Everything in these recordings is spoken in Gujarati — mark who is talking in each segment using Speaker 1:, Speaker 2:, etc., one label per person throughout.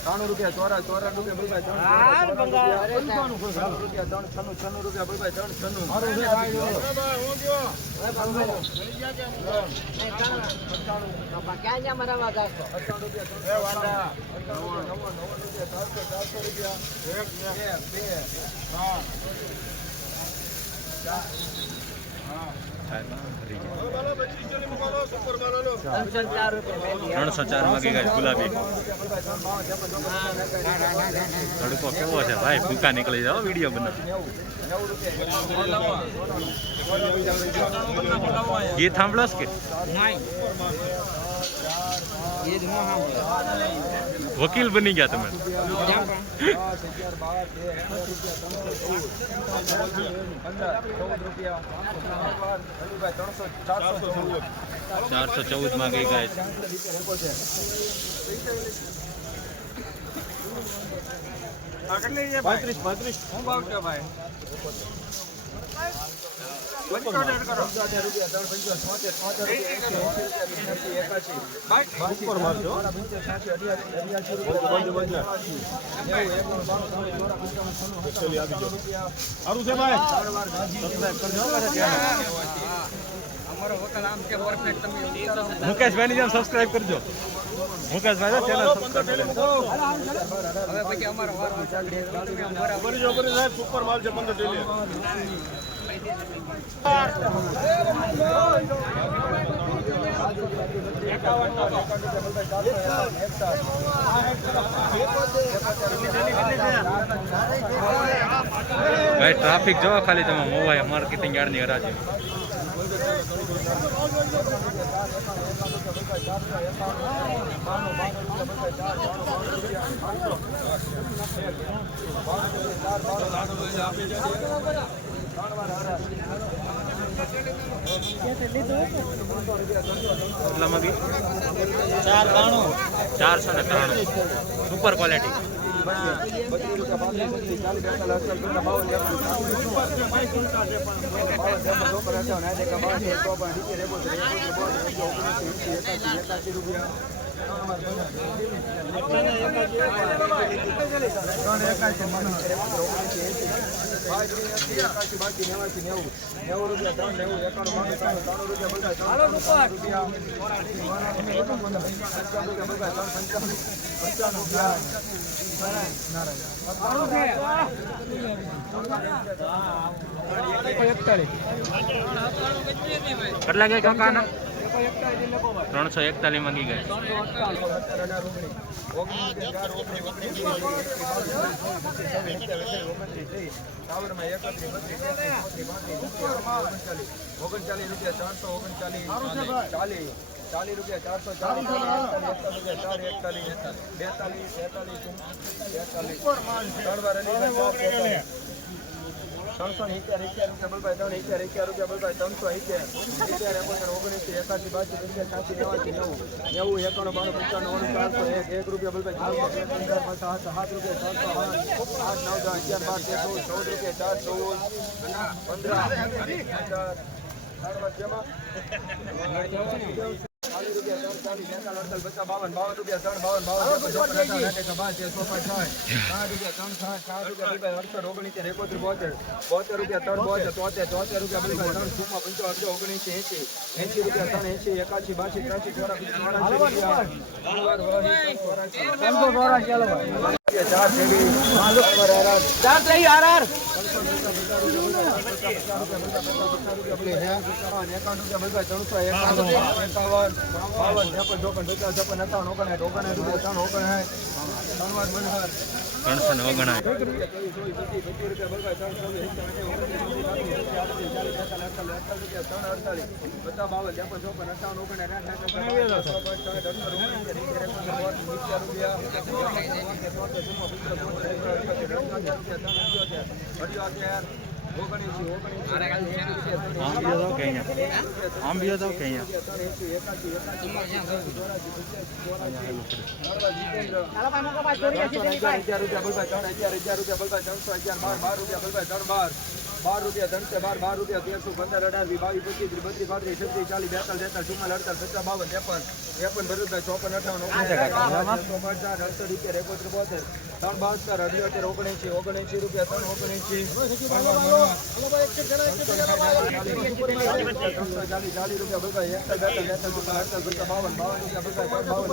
Speaker 1: ત્રણ રૂપિયા ચાર ચાર રૂપિયા
Speaker 2: મરાવા
Speaker 1: અઠ્ઠાણું રૂપિયા. ત્રણસો
Speaker 2: ચાર
Speaker 3: ત્રણસો ગયા ગુલાબી. તડકો કેવો છે? ભાઈ, ભૂકા નીકળી જાવ વીડિયો બનાવ ગીત સાંભળો કે? વકીલ બની ગયા તમે. ચારસો ચૌદમાં ગઈ ગાય
Speaker 1: પાંત્રીસ પાંત્રીસ. ભાવ છે ભાઈ?
Speaker 4: સારું છે ભાઈ?
Speaker 3: મુકેશભાઈ ની જેમ સબસ્ક્રાઇબ કરજો. મુકેશભાઈ ચેનલ સબસ્ક્રાઇબ
Speaker 4: બરી જો બરાબર. સાહેબ સુપર માલ છે પંદર ડેલી
Speaker 3: ભાઈ ટ્રાફિક જોવો ખાલી તમે મોબાઈલ માર્કેટિંગ યાર્ડની હરાજી. ચારસો ને ત્રાણું. સુપર ક્વોલિટી કેટલા માંગી ચાર ત્રાણું ચારસો ને ત્રાણું સુપર ક્વોલિટી કેટલા ગયા કાકાના ત્રણસો એકતાલીસ માંગી ગયા
Speaker 1: ઓગણચાલીસ રૂપિયા ચારસો ઓગણચાલીસ ચાલીસ ચાલીસ રૂપિયા ચારસો ચાલીસ ચાર એકતાલીસ બેતાલીસ તેતાલીસ બેતાલીસ ત્રણ વાર અલી ત્રણસો ને ઇત્યાર ઇત્યાર રૂપિયા ત્રણ ઇત્યાર ઇત્યાર રૂપિયા બલભાઈ ત્રણસો ઇત્યાર ઇત્યાર એકોતેર ઓગણીસ એકાસી બાસી પંચાસ સાતસી નેવાસી નેવું નેવું એકાણું બાણું પંચાણું ઓગણીસ ચારસો એક એક રૂપિયા બલભાઈ ચારસો બે પંદર પાંચ સાત સાત રૂપિયા ચારસો આઠ આઠ નવ દસ અગિયાર બાર તેર ચૌદ ચૌદ રૂપિયા ચાર ચૌદ પંદર પંદર એકાસી બાસી ત્રાસી ચોરાસી ચોરાસી ત્રણ. ચાર
Speaker 2: થઈ આર આર
Speaker 3: ત્રણસો ને ઓગણાય
Speaker 2: આમ બીજો તો કે અહીંયા
Speaker 3: અગિયાર રૂપિયા બોલભાઈ ત્રણ અગિયાર અગિયાર રૂપિયા બોલભાઈ ત્રણસો અગિયાર બાર બાર રૂપિયા બોલભાઈ ત્રણ બાર બાર રૂપિયા ત્રણસો બાર બાર રૂપિયા તેરસો પંદર અઢાર વીસ બાવીસ પચીસ ત્રીસ બત્રીસ પાંત્રીસ છત્રીસ ચાલીસ બેતાલીસ તેતાલીસ ચુમ્માલ અડતાલીસ પચાસ બાવન ત્રેપન ત્રેપન ભરૂચભાઈ ચોપન અઠાવન ચાર અડસઠ રૂપિયા એકોતેર બોતેર ત્રણ બાવતર અઢિયોતેર ઓગણએંશી ઓગણએંશી રૂપિયા ત્રણ ઓગણએંશી ચાલીસ ચાલીસ રૂપિયા એકસઠ બેતાલીસ બેતાલીસ ચુમ્માલીસ અડતાલીસ પચાસ બાવન બાવન રૂપિયા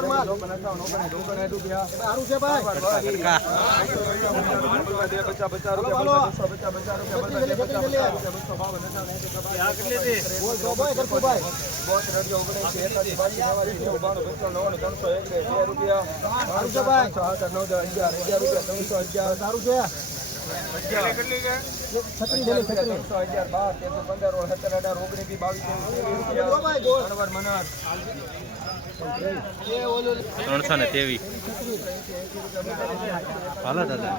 Speaker 3: બાવન ઓગણ અઠાવન ઓગણ ઓગણ રૂપિયા સારું છે ભાઈ પચાસ પચાસ રૂપિયા પચાસ પચાસ રૂપિયા બસો બાવન બોતેર અઢીસો ઓગણએંશી એકાસી બાસી નેવાસી બાણું પંચાવન નવ્વાણું ત્રણસો એક બે રૂપિયા ત્રણસો આઠ નવ હજાર અગિયાર રૂપિયા ત્રણસો અગિયાર. સારું છે? ત્રણસો
Speaker 2: ને તેવી હાલો દાદા.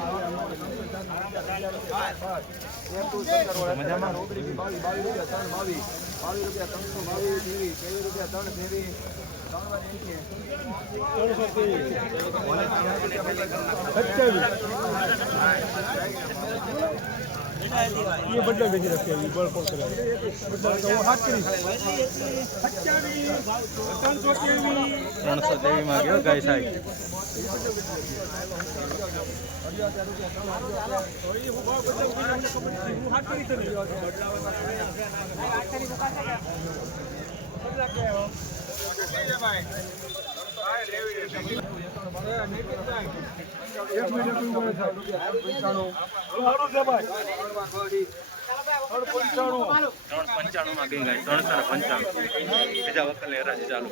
Speaker 3: મજામાં બાવીસ રૂપિયા ત્રણ બાવીસ. બાવીસ રૂપિયા ત્રણસો બાવીસ ત્રણ ત્રેવીસ ત્રણ વાર એંશી.
Speaker 1: ये बदल भेजी रखे हैं बड़ फोन करे वो हाथ करी
Speaker 2: ત્રણસો તેવી માં ગયો ગાય સાહેબ
Speaker 3: પંચાણું
Speaker 1: હારું છે ભાઈ
Speaker 3: ત્રણ
Speaker 2: પંચાણું માં ગઈ ગાય ત્રણસો ને પંચાણું બીજા વખત હરાજી ચાલુ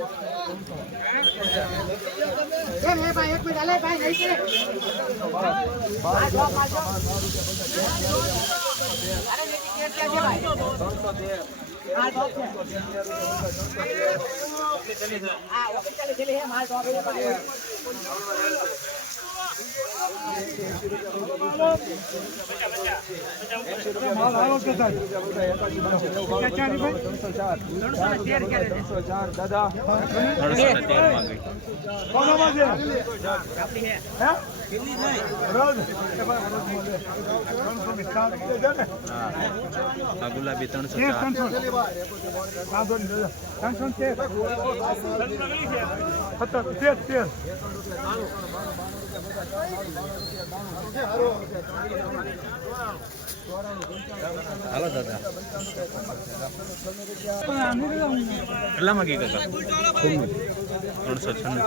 Speaker 3: ત્રણસો તેર
Speaker 1: એ ભાઈ રોજ મળે ત્રણસો ની સાત છે ને
Speaker 2: હા આ ગુલાબી ત્રણસો
Speaker 1: ત્રણસો
Speaker 2: હાલો દાદા કેટલામાં ગઈ કાકા ત્રણસો છન્નું